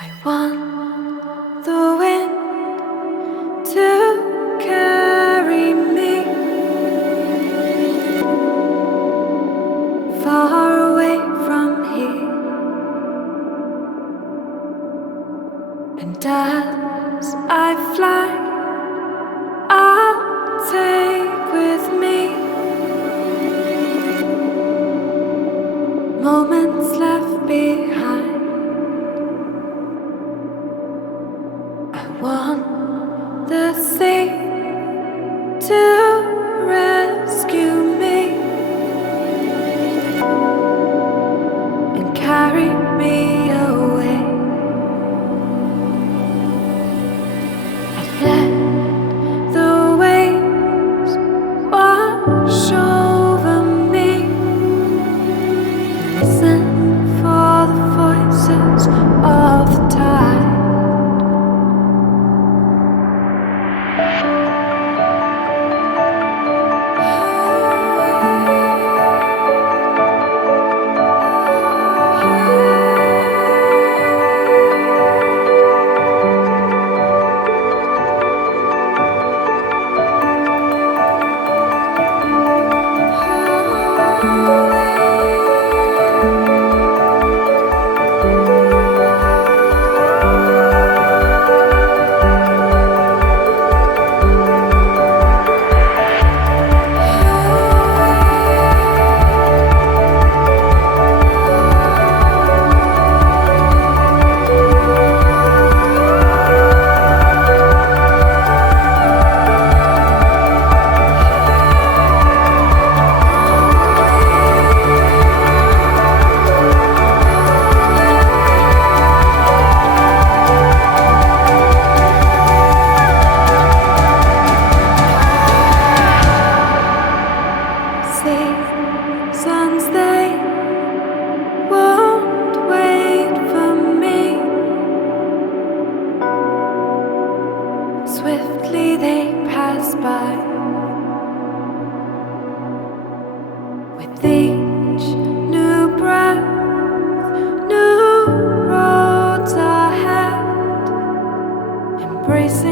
I want the wind to carry me far away from here, and as I fly, I'll take with me moments left behind. I want the sea to rescue me and carry me away. Let the waves wash over me. Listen for the voices of the tide. Seasons, they won't wait for me. Swiftly they pass by. With each new breath, new roads ahead, embracing